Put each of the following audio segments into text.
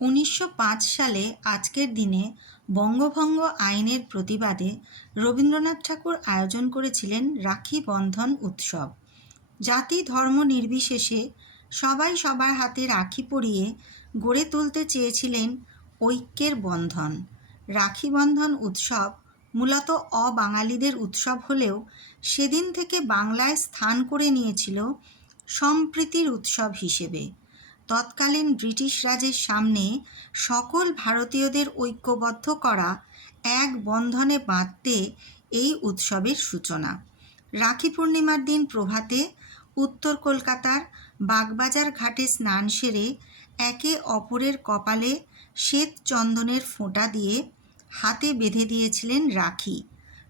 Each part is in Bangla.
উনিশশো পাঁচ সালে আজকের দিনে বঙ্গভঙ্গ আইনের প্রতিবাদে রবীন্দ্রনাথ ঠাকুর আয়োজন করেছিলেন রাখি বন্ধন উৎসব। জাতি ধর্ম নির্বিশেষে সবাই সবার হাতে রাখি পরিয়ে গড়ে তুলতে চেয়েছিলেন ঐক্যের বন্ধন। রাখি বন্ধন উৎসব মূলত অবাঙালিদের উৎসব হলেও সেদিন থেকে বাংলায় স্থান করে নিয়েছিল সম্প্রীতির উৎসব হিসেবে। তৎকালীন ব্রিটিশ রাজের সামনে সকল ভারতীয়দের ঐক্যবদ্ধ করা এক বন্ধনে বাঁধতে এই উৎসবের সূচনা। রাখি পূর্ণিমার দিন প্রভাতে উত্তর কলকাতার বাগবাজার ঘাটে স্নান সেরে একে অপরের কপালে শ্বেত চন্দনের ফোঁটা দিয়ে হাতে বেঁধে দিয়েছিলেন রাখি।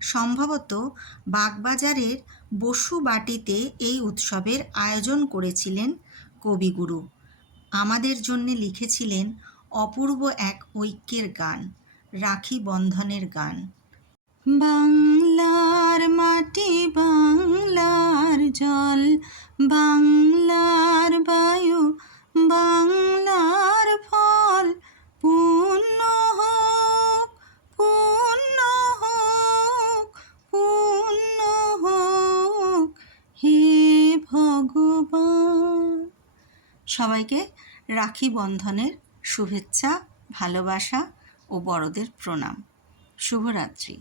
সম্ভবত বাগবাজারের বসু বাটিতে এই উৎসবের আয়োজন করেছিলেন কবিগুরু। আমাদের জন্যে লিখেছিলেন অপূর্ব এক ঐক্যের গান, রাখি বন্ধনের গান। বাংলার মাটি, বাংলার জল, বাংলার বায়ু, বাংলার ফল, পূর্ণ হোক পূর্ণ হোক পূর্ণ হোক, হে সবাইকে রাখি বন্ধনের শুভেচ্ছা ভালোবাসা ও বড়দের প্রণাম। শুভরাত্রি।